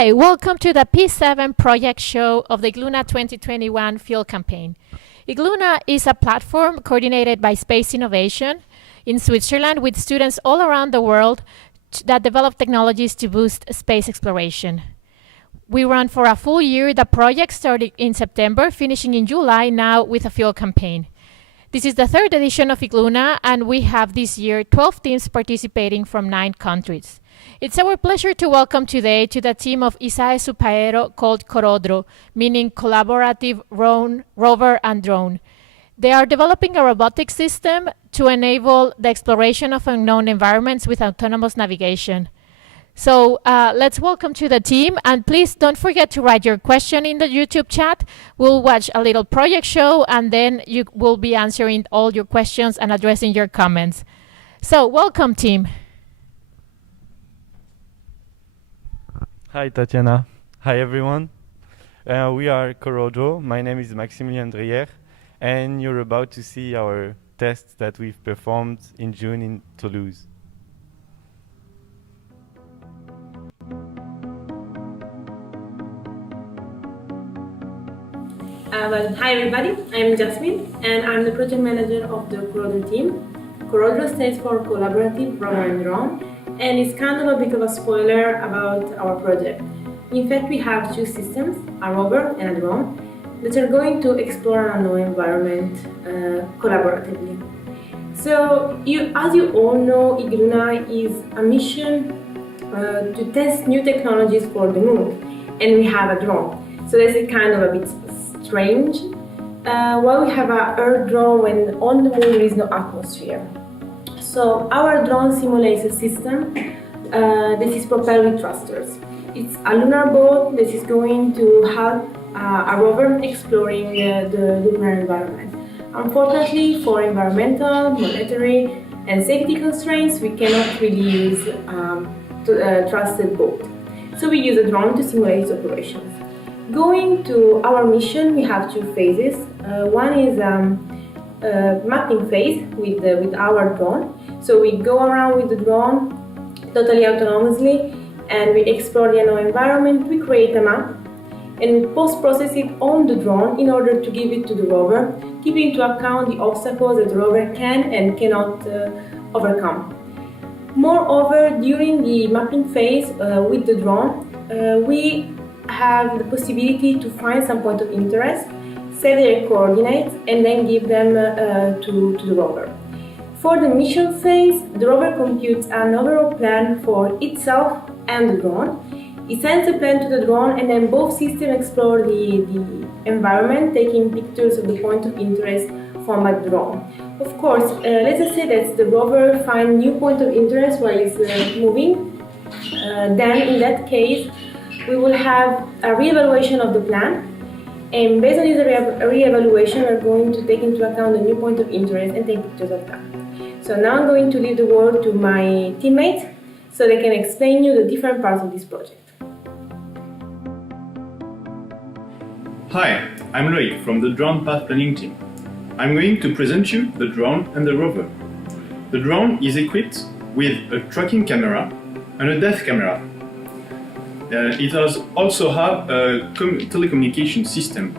Hi, welcome to the P07 project show of the IGLUNA 2021 field campaign. IGLUNA is a platform coordinated by Space Innovation in Switzerland with students all around the world that develop technologies to boost space exploration. We run for a full year. The project started in September, finishing in July now with a field campaign. This is the third edition of IGLUNA, and we have this year 12 teams participating from 9 countries. It's our pleasure to welcome today to the team of ISAE-SUPAERO called CoRoDro, meaning Collaborative Rover and Drone. They are developing a robotic system to enable the exploration of unknown environments with autonomous navigation. So let's welcome to the team, and please don't forget to write your question in the YouTube chat. We'll watch a little project show, and then you will be answering all your questions and addressing your comments. So welcome, team. Hi Tatiana. Hi everyone. We are CoRoDro. My name is Maximilien Dreyer, and you're about to see our tests that we've performed in June in Toulouse. Hi everybody, I'm Jasmine and I'm the project manager of the CoRoDro team. CoRoDro stands for Collaborative Rover and Drone, and it's kind of a bit of a spoiler about our project. In fact, we have 2 systems, a rover and a drone, that are going to explore an unknown environment collaboratively. So, as you all know, IGLUNA is a mission to test new technologies for the moon, and we have a drone. So that's kind of a bit strange. Why we have an Earth drone when on the moon there is no atmosphere? So our drone simulates a system that is propelled with thrusters. It's a lunar boat that is going to help a rover exploring the lunar environment. Unfortunately, for environmental, monetary, and safety constraints, we cannot really use a trusted boat. So we use a drone to simulate its operations. Going to our mission, we have 2 phases. One is mapping phase with our drone. So we go around with the drone totally autonomously, and we explore the unknown environment. We create a map and we post-process it on the drone in order to give it to the rover, keeping into account the obstacles that the rover can and cannot overcome. Moreover, during the mapping phase with the drone, we have the possibility to find some point of interest, set their coordinates, and then give them to the rover. For the mission phase, the rover computes an overall plan for itself and the drone. It sends a plan to the drone, and then both systems explore the environment, taking pictures of the point of interest from a drone. Of course, let's just say that the rover finds new point of interest while it's moving. Then, in that case, we will have a re-evaluation of the plan, and based on this re-evaluation, we're going to take into account the new point of interest and take pictures of that. So now I'm going to leave the word to my teammates so they can explain you the different parts of this project. Hi, I'm Loïc from the Drone Path Planning team. I'm going to present you the drone and the rover. The drone is equipped with a tracking camera and a depth camera. It also has a telecommunication system.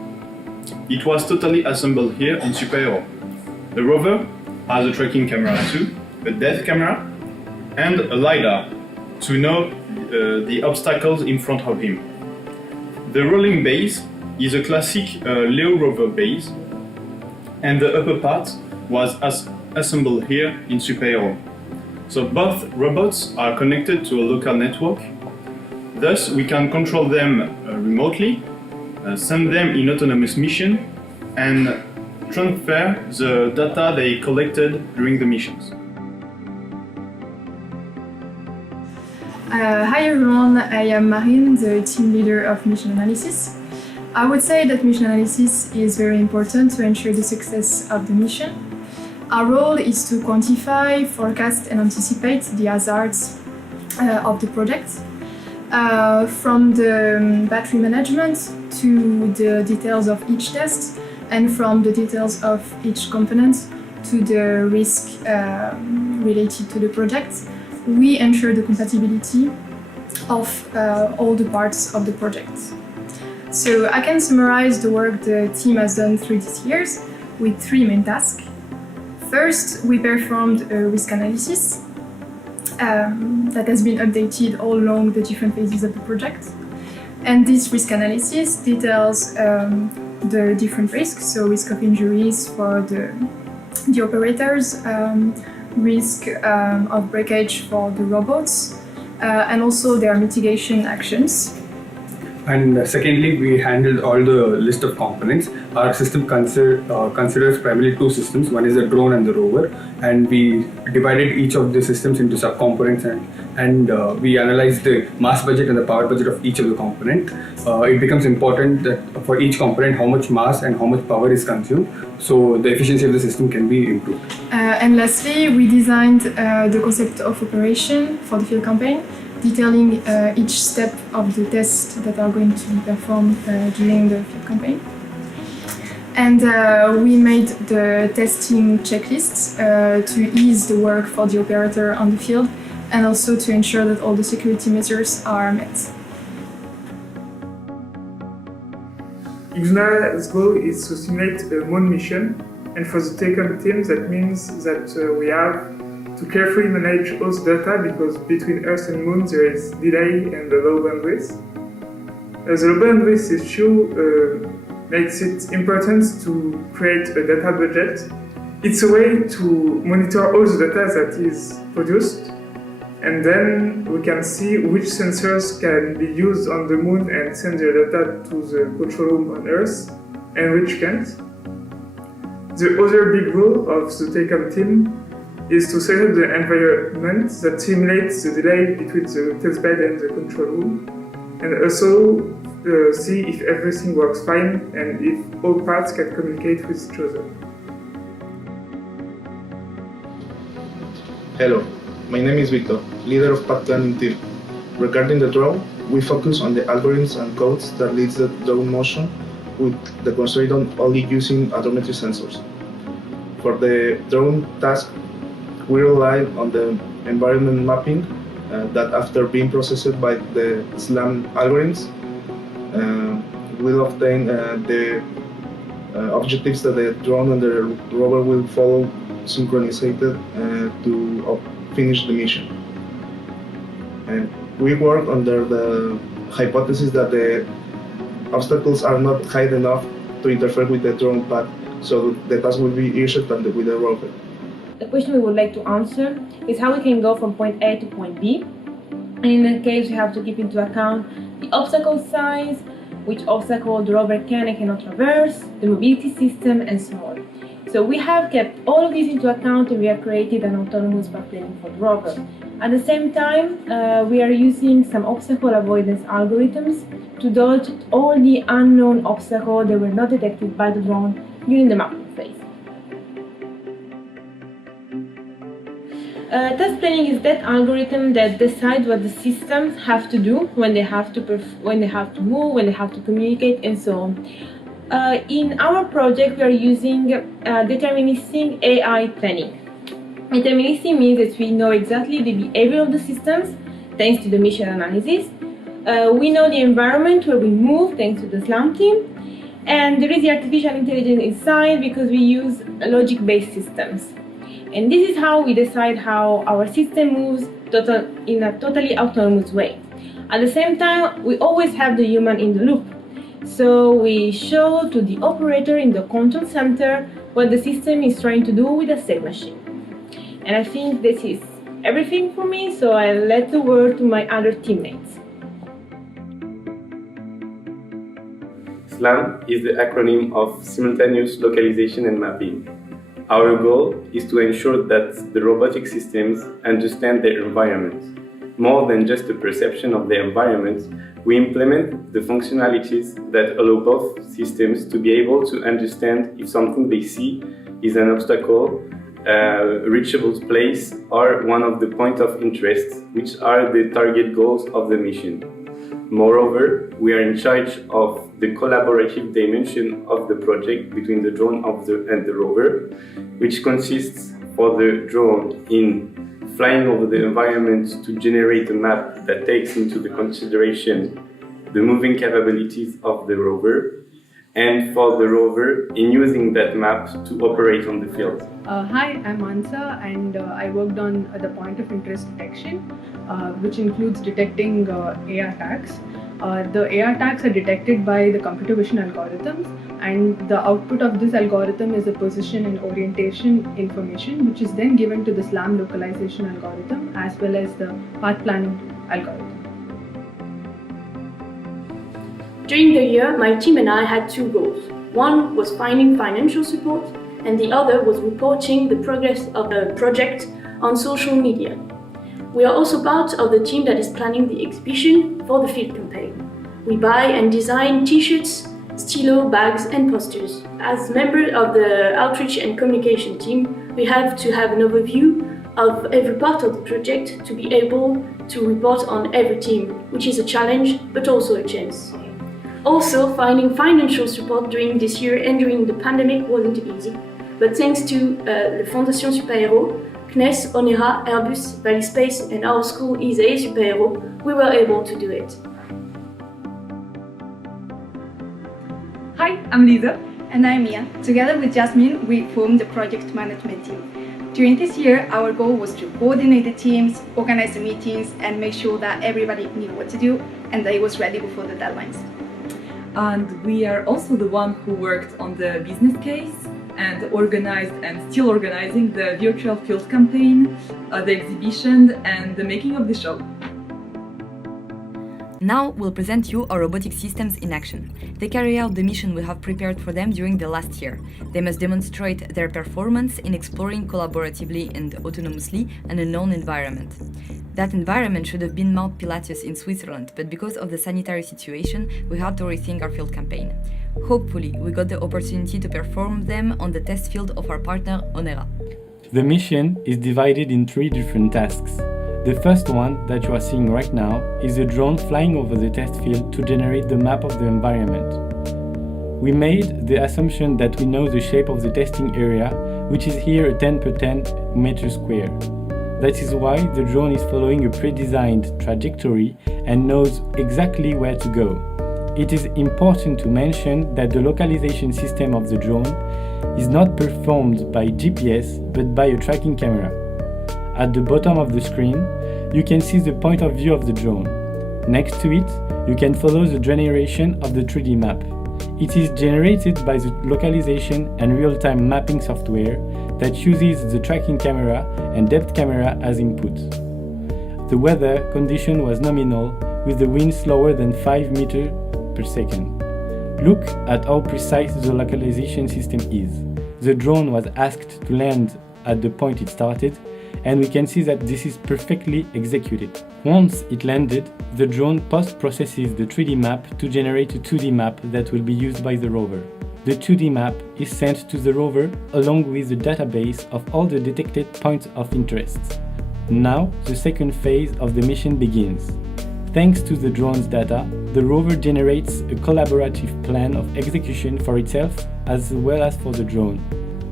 It was totally assembled here on SUPAERO. The rover has a tracking camera too, a depth camera, and a LiDAR to know the obstacles in front of him. The rolling base is a classic Leo rover base, and the upper part was assembled here in SUPAERO. So both robots are connected to a local network. Thus, we can control them remotely, send them in autonomous mission, and transfer the data they collected during the missions. Hi everyone, I am Marine, the team leader of mission analysis. I would say that mission analysis is very important to ensure the success of the mission. Our role is to quantify, forecast and anticipate the hazards of the project. From the battery management to the details of each test, and from the details of each component to the risk related to the project, we ensure the compatibility of all the parts of the project. So I can summarize the work the team has done through these years with 3 main tasks. First, we performed a risk analysis that has been updated all along the different phases of the project. And this risk analysis details the different risks, so risk of injuries for the operators, risk of breakage for the robots, and also their mitigation actions. And secondly, we handled all the list of components. Our system considers primarily 2 systems. One is the drone and the rover, and we divided each of the systems into subcomponents, and we analyzed the mass budget and the power budget of each of the component. It becomes important that for each component how much mass and how much power is consumed, so the efficiency of the system can be improved. And lastly, we designed the concept of operation for the field campaign, detailing each step of the tests that are going to be performed during the field campaign. And we made the testing checklists to ease the work for the operator on the field and also to ensure that all the security measures are met. IGLUNA's goal is to simulate a moon mission, and for the TACOM team that means that we have to carefully manage all the data because between Earth and Moon there is delay and a low bandwidth. The low bandwidth issue makes it important to create a data budget. It's a way to monitor all the data that is produced, and then we can see which sensors can be used on the Moon and send the data to the control room on Earth, and which can't. The other big role of the TACOM team is to set up the environment that simulates the delay between the testbed and the control room, and also see if everything works fine and if all parts can communicate with each other. Hello, my name is Victor, leader of path planning team. Regarding the drone, we focus on the algorithms and codes that leads the drone motion with the constraint on only using odometry sensors. For the drone task, we rely on the environment mapping that after being processed by the SLAM algorithms will obtain the objectives that the drone and the rover will follow synchronized to finish the mission. And we work under the hypothesis that the obstacles are not high enough to interfere with the drone path, so the task will be easier than with the rover. The question we would like to answer is how we can go from point A to point B. And in that case, we have to keep into account the obstacle size, which obstacle the rover can and cannot traverse, the mobility system, and so on. So we have kept all of these into account and we have created an autonomous path planning for the rover. At the same time, we are using some obstacle avoidance algorithms to dodge all the unknown obstacles that were not detected by the drone during the mapping phase. Task planning is that algorithm that decides what the systems have to do when they have to move, when they have to communicate, and so on. In our project, we are using deterministic AI planning. Deterministic means that we know exactly the behavior of the systems thanks to the mission analysis. We know the environment where we move thanks to the SLAM team, and there is the artificial intelligence inside because we use logic-based systems. And this is how we decide how our system moves in a totally autonomous way. At the same time, we always have the human in the loop. So we show to the operator in the control center what the system is trying to do with the state machine. And I think this is everything for me, so I'll let the word to my other teammates. SLAM is the acronym of Simultaneous Localization and Mapping. Our goal is to ensure that the robotic systems understand their environment. More than just the perception of their environment, we implement the functionalities that allow both systems to be able to understand if something they see is an obstacle, a reachable place, or one of the points of interest, which are the target goals of the mission. Moreover, we are in charge of the collaborative dimension of the project between the drone and the rover, which consists for the drone in flying over the environment to generate a map that takes into the consideration the moving capabilities of the rover, and for the rover in using that map to operate on the field. Hi, I'm Mansa, and I worked on the point of interest detection, which includes detecting AR tags. The AR tags are detected by the computer vision algorithms, and the output of this algorithm is a position and orientation information, which is then given to the SLAM localization algorithm as well as the path planning algorithm. During the year, my team and I had two goals. One was finding financial support, and the other was reporting the progress of the project on social media. We are also part of the team that is planning the exhibition for the field campaign. We buy and design t-shirts, stilo, bags and posters. As members of the outreach and communication team, we have to have an overview of every part of the project to be able to report on every team, which is a challenge but also a chance. Also, finding financial support during this year and during the pandemic wasn't easy, but thanks to the Fondation SUPAERO, CNES, Onera, Airbus, Valley Space and our school ISAE-SUPAERO, we were able to do it. Hi, I'm Lisa. And I'm Mia. Together with Jasmine, we formed the project management team. During this year, our goal was to coordinate the teams, organize the meetings, and make sure that everybody knew what to do and that it was ready before the deadlines. And we are also the one who worked on the business case and organized and still organizing the virtual field campaign, the exhibition and the making of the show. Now we'll present you our robotic systems in action. They carry out the mission we have prepared for them during the last year. They must demonstrate their performance in exploring collaboratively and autonomously an unknown environment. That environment should have been Mount Pilatus in Switzerland, but because of the sanitary situation, we had to rethink our field campaign. Hopefully, we got the opportunity to perform them on the test field of our partner, Onera. The mission is divided in 3 different tasks. The first one that you are seeing right now is a drone flying over the test field to generate the map of the environment. We made the assumption that we know the shape of the testing area, which is here a 10 per 10 meter square. That is why the drone is following a pre-designed trajectory and knows exactly where to go. It is important to mention that the localization system of the drone is not performed by GPS but by a tracking camera. At the bottom of the screen, you can see the point of view of the drone. Next to it, you can follow the generation of the 3D map. It is generated by the localization and real-time mapping software that uses the tracking camera and depth camera as input. The weather condition was nominal, with the wind slower than 5 meters per second. Look at how precise the localization system is. The drone was asked to land at the point it started, and we can see that this is perfectly executed. Once it landed, the drone post-processes the 3D map to generate a 2D map that will be used by the rover. The 2D map is sent to the rover along with the database of all the detected points of interest. Now, the second phase of the mission begins. Thanks to the drone's data, the rover generates a collaborative plan of execution for itself as well as for the drone.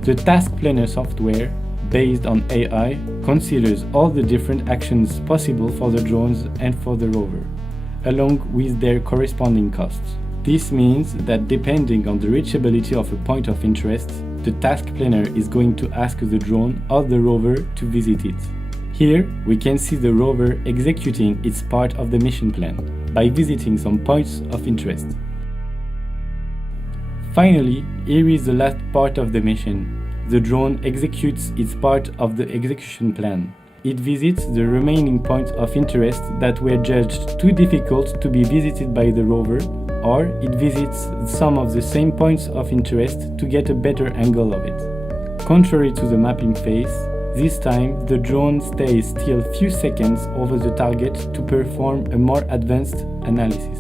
The task planner software, based on AI, considers all the different actions possible for the drones and for the rover, along with their corresponding costs. This means that depending on the reachability of a point of interest, the task planner is going to ask the drone or the rover to visit it. Here, we can see the rover executing its part of the mission plan by visiting some points of interest. Finally, here is the last part of the mission. The drone executes its part of the execution plan. It visits the remaining points of interest that were judged too difficult to be visited by the rover, or it visits some of the same points of interest to get a better angle of it. Contrary to the mapping phase, this time the drone stays still few seconds over the target to perform a more advanced analysis.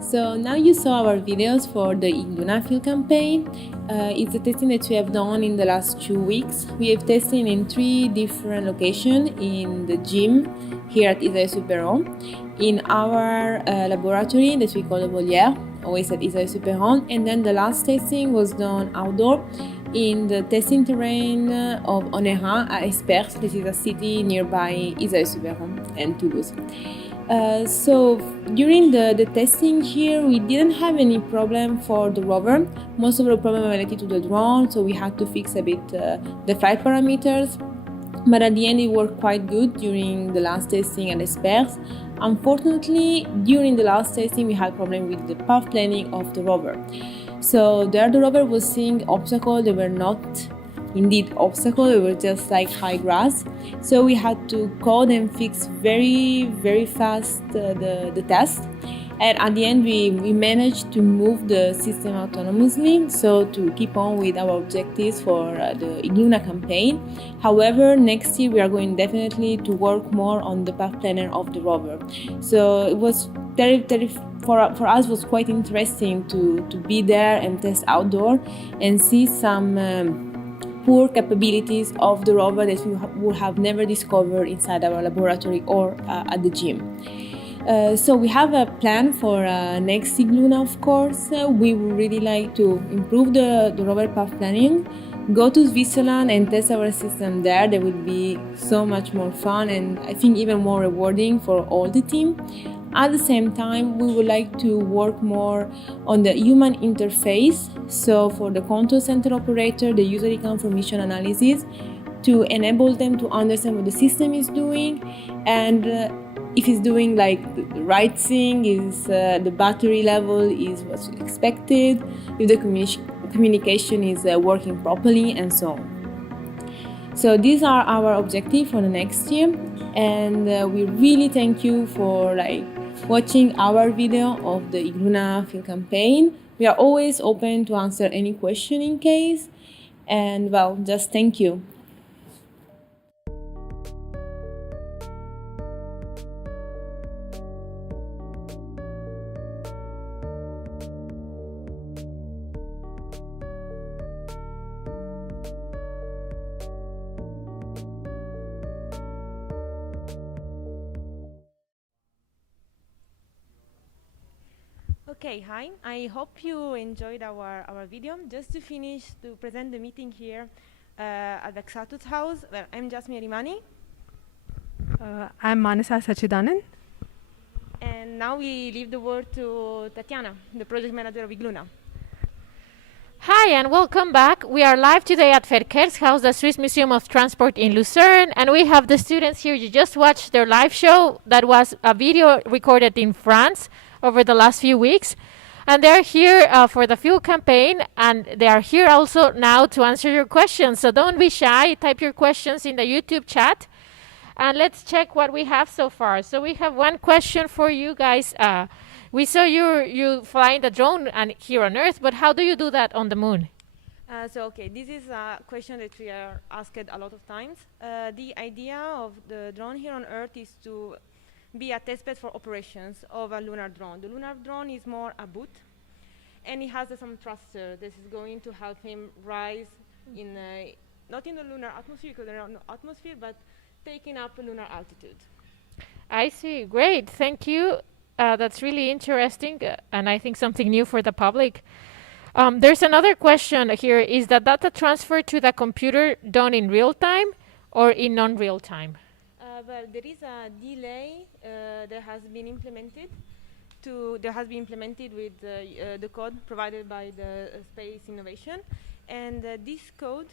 So now you saw our videos for the IGLUNA field campaign. It's a testing that we have done in the last 2 weeks. We have tested in 3 different locations: in the gym here at ISAE-SUPAERO, in our laboratory that we call the Volière, always at ISAE-SUPAERO, and then the last testing was done outdoor in the testing terrain of Onera à Espers. This is a city nearby ISAE-SUPAERO and Toulouse. So during the testing here, we didn't have any problem for the rover. Most of the problem related to the drone, so we had to fix a bit the flight parameters. But at the end, it worked quite good during the last testing at Espers. Unfortunately, during the last testing, we had problem with the path planning of the rover. So there the rover was seeing obstacles. They were not indeed obstacles, they were just like high grass. So we had to code and fix very fast the test. And at the end, we managed to move the system autonomously, so to keep on with our objectives for the IGLUNA campaign. However, next year we are going definitely to work more on the path planner of the rover. So it was for us was quite interesting to be there and test outdoor and see some poor capabilities of the rover that we would have never discovered inside our laboratory or at the gym. So we have a plan for next IGLUNA, of course. We would really like to improve the rover path planning, go to Switzerland and test our system there. That would be so much more fun and I think even more rewarding for all the team. At the same time, we would like to work more on the human interface. So for the control center operator, the user account for mission analysis, to enable them to understand what the system is doing and if it's doing like the right thing, is the battery level is what's expected, if the communication is working properly, and so on. So these are our objectives for the next year, and we really thank you for watching our video of the IGLUNA field campaign. We are always open to answer any question in case, and well, just thank you. Okay, hi. I hope you enjoyed our video. Just to finish, to present the meeting here at Vexatu's house. Well, I'm Jasmine Rimani. I'm Manasa Sachidanan. And now we leave the word to Tatiana, the project manager of IGLUNA. Hi and welcome back. We are live today at Verkehrshaus house, the Swiss Museum of Transport in Lucerne, and we have the students here. You just watched their live show. That was a video recorded in France over the last few weeks, and they're here for the fuel campaign, and they are here also now to answer your questions. So don't be shy, type your questions in the YouTube chat, and let's check what we have so far. So we have one question for you guys. We saw you flying the drone and here on Earth, but how do you do that on the moon? Okay, this is a question that we are asked a lot of times. The idea of the drone here on Earth is to be a testbed for operations of a lunar drone. The lunar drone is more a boot, and it has some thruster. This is going to help him rise in not in the lunar atmosphere, because there are no atmosphere, but taking up a lunar altitude. I see. Great. Thank you. That's really interesting, and I think something new for the public. There's another question here. Is the data transfer to the computer done in real time or in non-real time? Well, there is a delay that has been implemented. With the code provided by the Space Innovation, and this code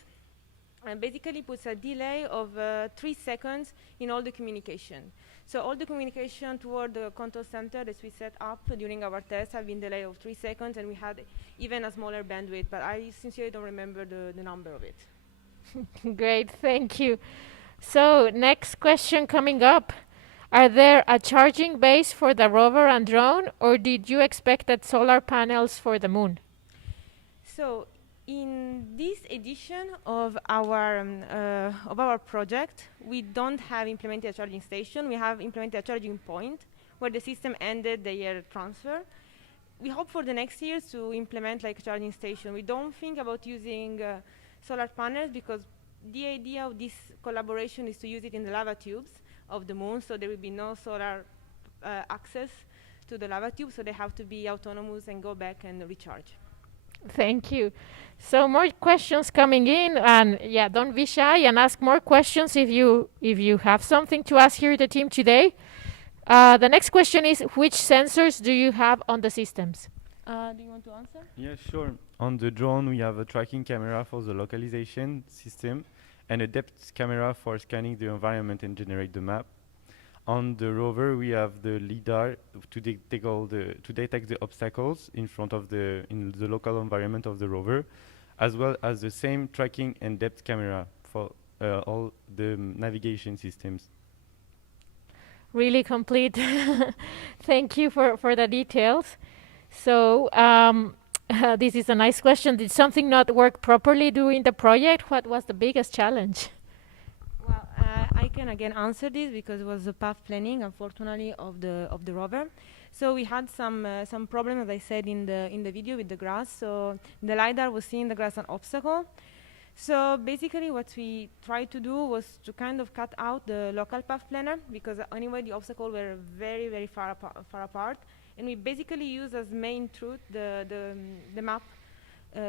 basically puts a delay of 3 seconds in all the communication. So all the communication toward the control center that we set up during our tests have been delayed of 3 seconds, and we had even a smaller bandwidth, but I sincerely don't remember the number of it. Great, thank you. So next question coming up. Are there a charging base for the rover and drone, or did you expect that solar panels for the moon? So in this edition of our project, we don't have implemented a charging station. We have implemented a charging point where the system ended the air transfer. we hope for the next years to implement like charging station. We don't think about using solar panels because the idea of this collaboration is to use it in the lava tubes of the moon, so there will be no solar access to the lava tube, so they have to be autonomous and go back and recharge. Thank you. So more questions coming in, and yeah, don't be shy and ask more questions if you have something to ask here the team today. The next question is, which sensors do you have on the systems? Do you want to answer? Yeah, sure. On the drone, we have a tracking camera for the localization system and a depth camera for scanning the environment and generate the map. On the rover, we have the lidar to detect the obstacles in the local environment of the rover, as well as the same tracking and depth camera for all the navigation systems. Really complete. Thank you for the details. So this is a nice question. Did something not work properly during the project? What was the biggest challenge? Well, I can again answer this because it was the path planning, unfortunately, of the rover. So we had some problem, as I said in the video, with the grass. So the lidar was seeing the grass an obstacle. So basically, what we tried to do was to kind of cut out the local path planner because anyway the obstacles were very, very far apart, and we basically use as main truth the map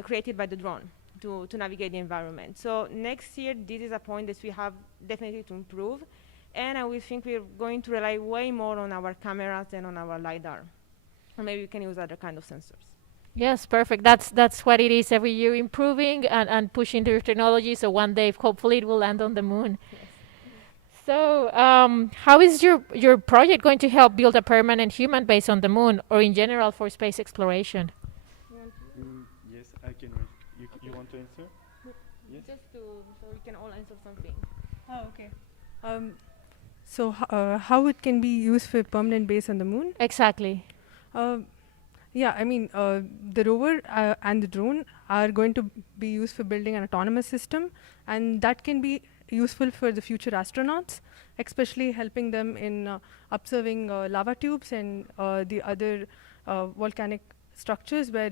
created by the drone to navigate the environment. So next year, this is a point that we have definitely to improve, and I will think we're going to rely way more on our cameras than on our lidar, or maybe we can use other kind of sensors. Yes, perfect. That's what it is every year, improving and pushing the technology. So one day, hopefully, it will land on the moon. Yes. So how is your project going to help build a permanent human base on the moon, or in general for space exploration? Yes, I can. You want to answer? Yes. Just so we can all answer something. Oh, okay. So how it can be used for permanent base on the moon? Exactly. Yeah, I mean, the rover and the drone are going to be used for building an autonomous system, and that can be useful for the future astronauts, especially helping them in observing lava tubes and the other volcanic structures where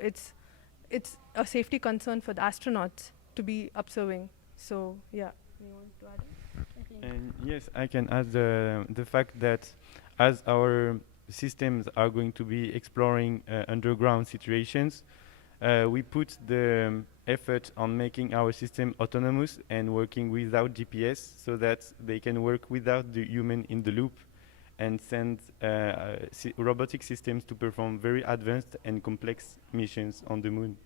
it's a safety concern for the astronauts to be observing. So yeah. You want to add? And yes, I can add the fact that as our systems are going to be exploring underground situations, we put the effort on making our system autonomous and working without GPS so that they can work without the human in the loop and send robotic systems to perform very advanced and complex missions on the moon.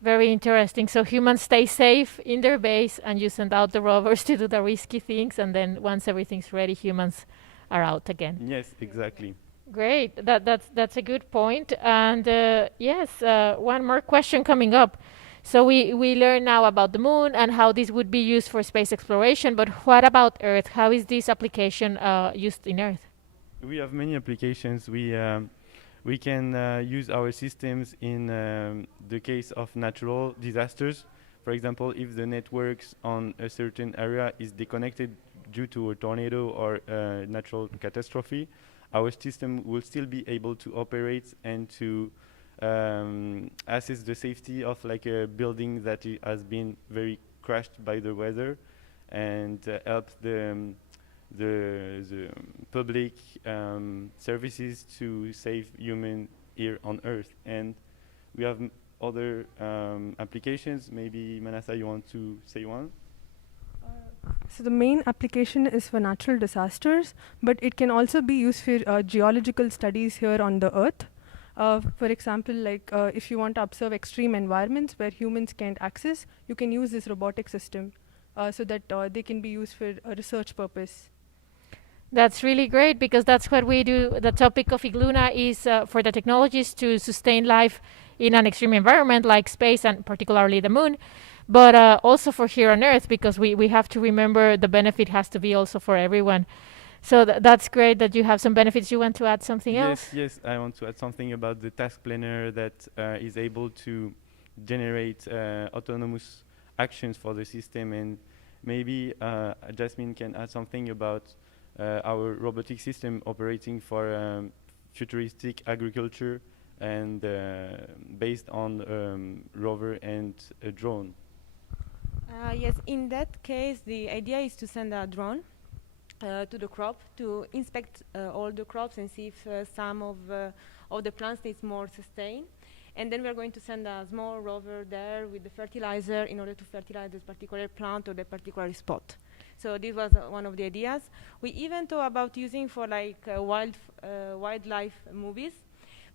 Very interesting. So humans stay safe in their base and you send out the rovers to do the risky things, and then once everything's ready, humans are out again. Yes, exactly. Great. That's a good point. And yes, one more question coming up. So we learn now about the moon and how this would be used for space exploration, but what about Earth? How is this application used in Earth? We have many applications. We can use our systems in the case of natural disasters. For example, if the networks on a certain area is disconnected due to a tornado or a natural catastrophe, our system will still be able to operate and to assess the safety of like a building that has been very crashed by the weather, and help the public services to save human here on Earth. And we have other applications. Maybe Manasa, you want to say one? So the main application is for natural disasters, but it can also be used for geological studies here on the Earth. For example, like if you want to observe extreme environments where humans can't access, you can use this robotic system so that they can be used for a research purpose. That's really great, because that's what we do. The topic of IGLUNA is for the technologies to sustain life in an extreme environment like space and particularly the moon, but also for here on Earth, because we have to remember the benefit has to be also for everyone. So that's great that you have some benefits. You want to add something else? Yes, I want to add something about the task planner that is able to generate autonomous actions for the system, and maybe Jasmine can add something about our robotic system operating for futuristic agriculture and based on rover and a drone. Yes, in that case, the idea is to send a drone to the crop to inspect all the crops and see if some of the plants needs more sustain. And then we're going to send a small rover there with the fertilizer in order to fertilize this particular plant or the particular spot. So this was one of the ideas. We even thought about using for like wildlife movies,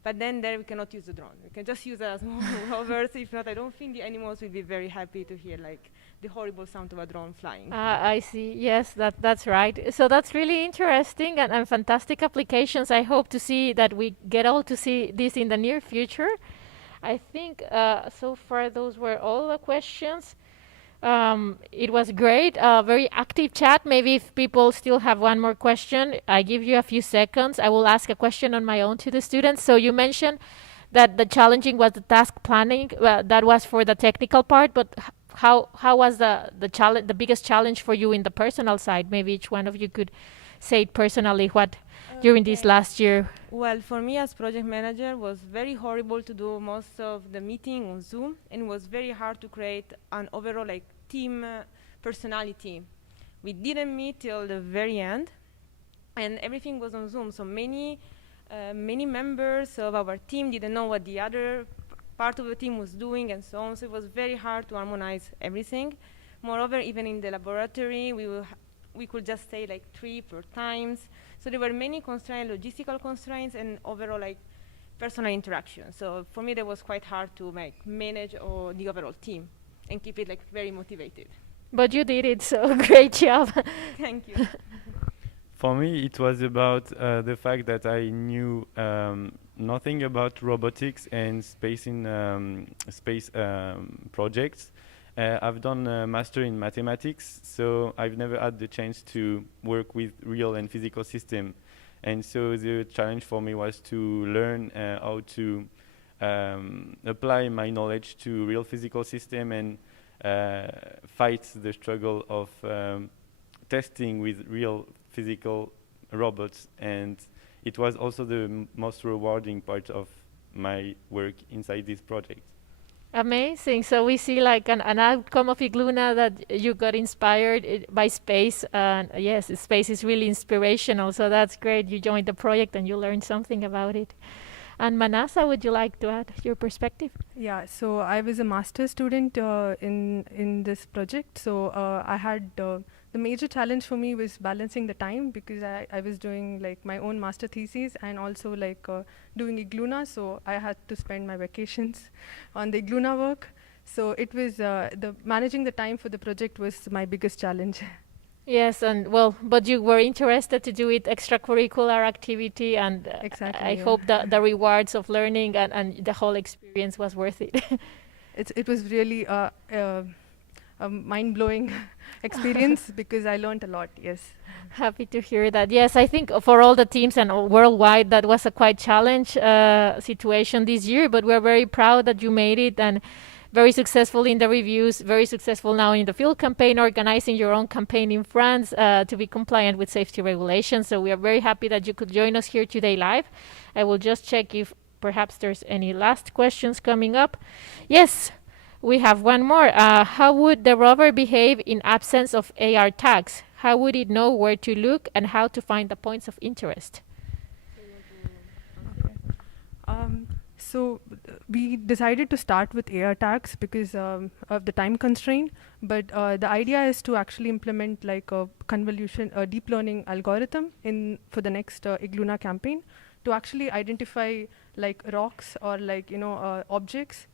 but then there we cannot use the drone. We can just use a small rovers. If not, I don't think the animals will be very happy to hear like the horrible sound of a drone flying. I see. Yes, that's right. So that's really interesting and fantastic applications. I hope to see that we get all to see this in the near future. I think so far those were all the questions. It was great, very active chat. Maybe if people still have one more question, I give you a few seconds. I will ask a question on my own to the students. So you mentioned that the challenging was the task planning. That was for the technical part, but how was the biggest challenge for you in the personal side? Maybe each one of you could say it personally what during this last year. Well, for me as project manager was very horrible to do most of the meeting on Zoom, and it was very hard to create an overall like team personality. We didn't meet till the very end, and everything was on Zoom. So many members of our team didn't know what the other part of the team was doing, and so on. So it was very hard to harmonize everything. Moreover, even in the laboratory, we could just stay like 3 per times. So there were many constraints, logistical constraints, and overall like personal interaction. So for me, that was quite hard to manage the overall team and keep it like very motivated. But you did it, so great job. Thank you. For me, it was about the fact that I knew nothing about robotics and space projects. I've done a master in mathematics, so I've never had the chance to work with real and physical system. And so the challenge for me was to learn how to apply my knowledge to real physical system and fight the struggle of testing with real physical robots. And it was also the most rewarding part of my work inside this project. Amazing. So we see like an outcome of IGLUNA that you got inspired by space. And yes, space is really inspirational. So that's great. You joined the project and you learned something about it. And Manasa, would you like to add your perspective? Yeah, so I was a master's student in this project. So I had the major challenge for me was balancing the time, because I was doing like my own master thesis and also like doing IGLUNA. So I had to spend my vacations on the IGLUNA work. So it was managing the time for the project was my biggest challenge. Yes, and well, but you were interested to do it extracurricular activity, and exactly, I hope that the rewards of learning and the whole experience was worth it. It was really a mind-blowing experience because I learned a lot, yes. Happy to hear that. Yes, I think for all the teams and worldwide, that was a quite challenge situation this year, but we're very proud that you made it and very successful in the reviews, very successful now in the field campaign, organizing your own campaign in France to be compliant with safety regulations. So we are very happy that you could join us here today live. I will just check if perhaps there's any last questions coming up. Yes, we have one more. How would the rover behave in absence of AR tags? How would it know where to look and how to find the points of interest? So we decided to start with AR tags because of the time constraint, but the idea is to actually implement like a convolution, a deep learning algorithm for the next IGLUNA campaign to actually identify like rocks or like objects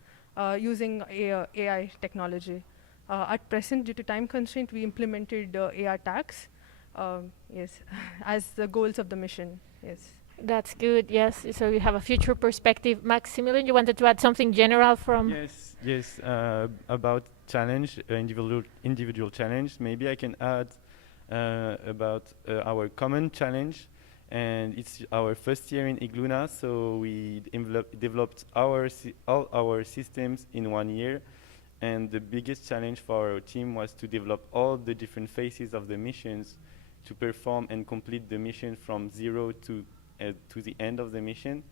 using AI technology. At present, due to time constraint, we implemented AR tags, yes, as the goals of the mission. Yes. That's good, yes. So you have a future perspective. Maximilian, you wanted to add something general from... Yes, about challenge, individual challenge. Maybe I can add about our common challenge. And it's our first year in IGLUNA, so we developed all our systems in 1 year. And the biggest challenge for our team was to develop all the different phases of the missions to perform and complete the mission from 0 to to the end of the mission.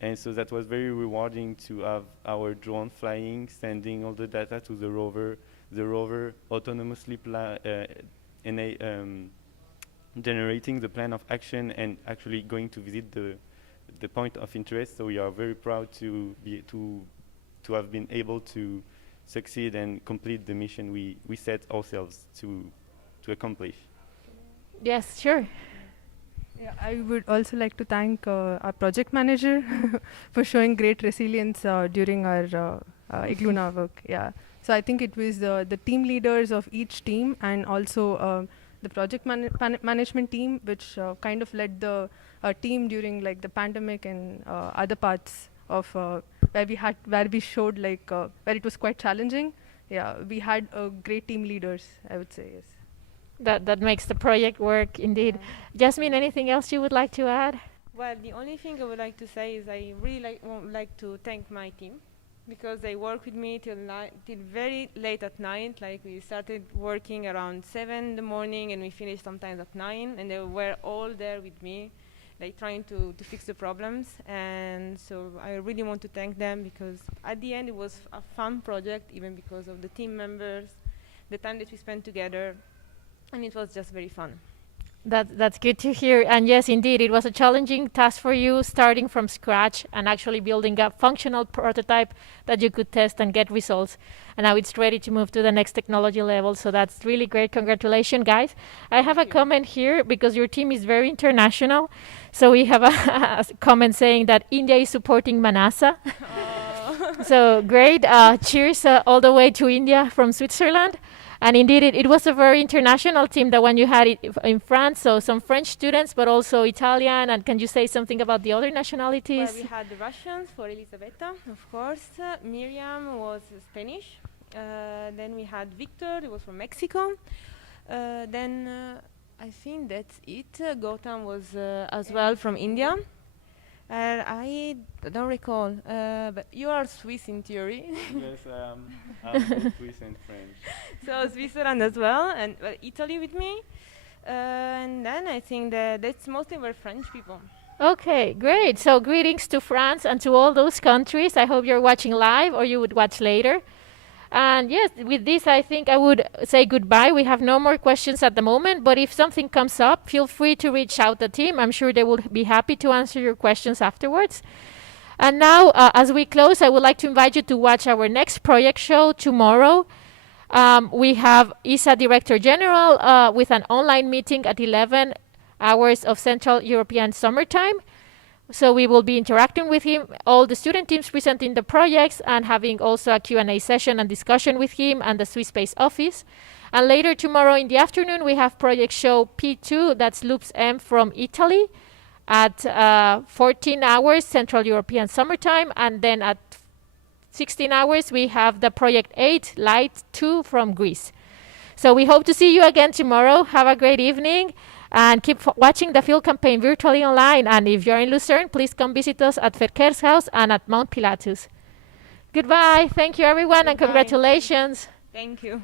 And so that was very rewarding to have our drone flying, sending all the data to the rover autonomously generating the plan of action and actually going to visit the point of interest. So we are very proud to have been able to succeed and complete the mission we set ourselves to accomplish. Yes, sure. Yeah, I would also like to thank our project manager for showing great resilience during our IGLUNA work. Yeah, so I think it was the team leaders of each team and also the project management team, which kind of led the team during like the pandemic and other parts of where we showed like where it was quite challenging. Yeah, we had great team leaders, I would say. Yes. That makes the project work indeed. Jasmine, anything else you would like to add? Well, the only thing I would like to say is I really would like to thank my team because they worked with me till very late at night. Like we started working around 7 in the morning and we finished sometimes at 9, and they were all there with me, like trying to fix the problems. And so I really want to thank them because at the end it was a fun project, even because of the team members, the time that we spent together. And it was just very fun. That's good to hear. And yes, indeed, it was a challenging task for you, starting from scratch and actually building a functional prototype that you could test and get results. And now it's ready to move to the next technology level. So that's really great. Congratulations, guys. I have a comment here because your team is very international. So we have a comment saying that India is supporting Manasa. So great. Cheers all the way to India from Switzerland. And indeed, it was a very international team, the one you had in France, so some French students, but also Italian. And can you say something about the other nationalities? Well, we had the Russians for Elisabetta, of course. Miriam was Spanish. Then we had Victor, he was from Mexico. Then I think that's it. Gautam was as well from India. I don't recall, but you are Swiss in theory. Yes, I'm both Swiss and French. So Switzerland as well, and Italy with me. And then I think that's mostly were French people. Okay, great. So greetings to France and to all those countries. I hope you're watching live or you would watch later. And yes, with this, I think I would say goodbye. We have no more questions at the moment, but if something comes up, feel free to reach out the team. I'm sure they will be happy to answer your questions afterwards. And now, as we close, I would like to invite you to watch our next project show tomorrow. We have ISA Director General with an online meeting at 11 hours of Central European Summertime. So we will be interacting with him, all the student teams presenting the projects and having also a Q&A session and discussion with him and the Swiss Space Office. And later tomorrow in the afternoon, we have project show P2, that's Loops M from Italy at 14 hours Central European Summertime. And then at 16 hours, we have the project 8, Light 2 from Greece. So we hope to see you again tomorrow. Have a great evening. And keep watching the field campaign virtually online. And if you're in Lucerne, please come visit us at Verkehrshaus and at Mount Pilatus. Goodbye. Thank you, everyone, and congratulations. Thank you.